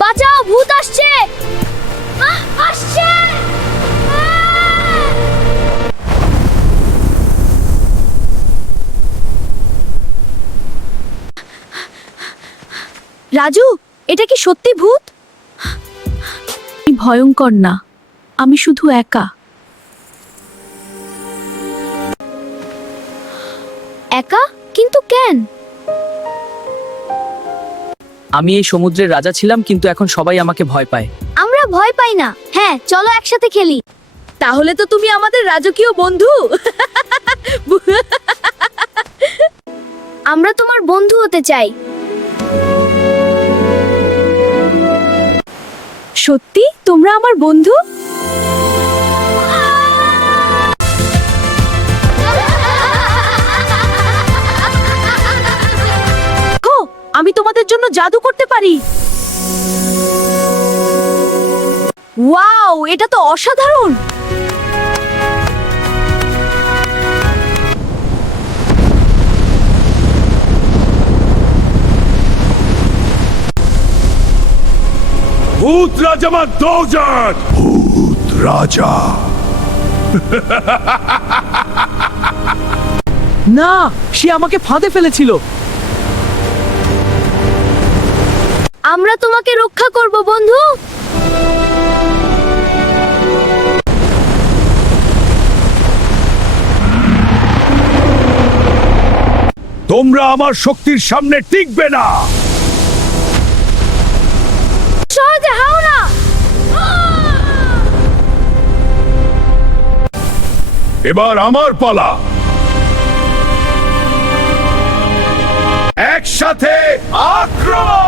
বাঁচাও ভূত আসছে। আসছে। রাজু এটা কি সত্যি ভূত? ভয়ঙ্কর না আমি শুধু একা। একা? কিন্তু কেন? আমি এই সমুদ্রের রাজা ছিলাম, কিন্তু এখন সবাই আমাকে ভয় পায়। আমরা ভয় পাই না। হ্যাঁ চলো একসাথে খেলি। তাহলে তো তুমি আমাদের রাজকীয় বন্ধু। আমরা তোমার বন্ধু হতে চাই। সত্যি? তোমরা আমার বন্ধু? আমি তোমাদের জন্য জাদু করতে পারি। ওয়াও এটা তো অসাধারণ! ভূত রাজা মা দৌজান ভূত রাজা না সে আমাকে ফাঁদে ফেলেছিল। আমরা তোমাকে রক্ষা করব বন্ধু। তোমরা আমার শক্তির সামনে টিকবে না। সহজে হাও না। এবার আমার পালা। একসাথে আক্রমণ!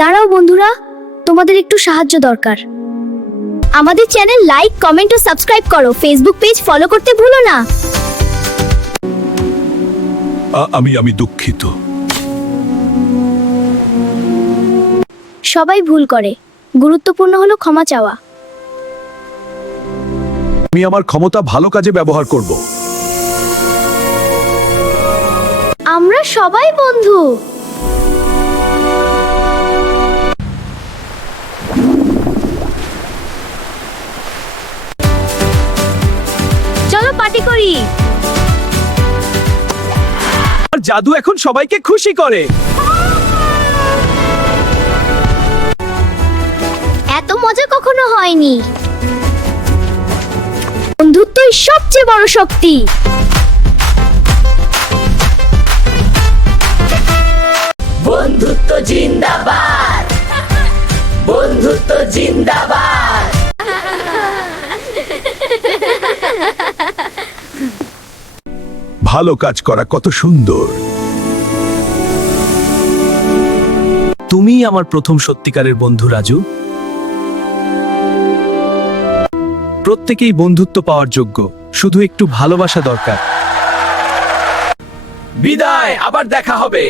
দাঁড়াও বন্ধুরা তোমাদের একটু সাহায্য দরকার। আমাদের চ্যানেল লাইক কমেন্ট ও সাবস্ক্রাইব করো। ফেসবুক পেজ ফলো করতে ভুলো না। আমি আমি দুঃখিত। সবাই ভুল করে। গুরুত্বপূর্ণ হলো ক্ষমা চাওয়া। আমি আমার ক্ষমতা ভালো কাজে ব্যবহার করব। আমরা সবাই বন্ধু। পার্টি করি। আর জাদু এখন সবাইকে খুশি করে। এত মজা কখনো হয়নি। বন্ধুত্বই সবচেয়ে বড় শক্তি। বন্ধুত্ব জিন্দাবাদ। বন্ধুত্ব জিন্দাবাদ। ভালো কাজ করা কত সুন্দর। তুমি আমার প্রথম সত্যিকারের বন্ধু রাজু। প্রত্যেকেই বন্ধুত্ব পাওয়ার যোগ্য শুধু একটু ভালোবাসা দরকার। বিদায় আবার দেখা হবে।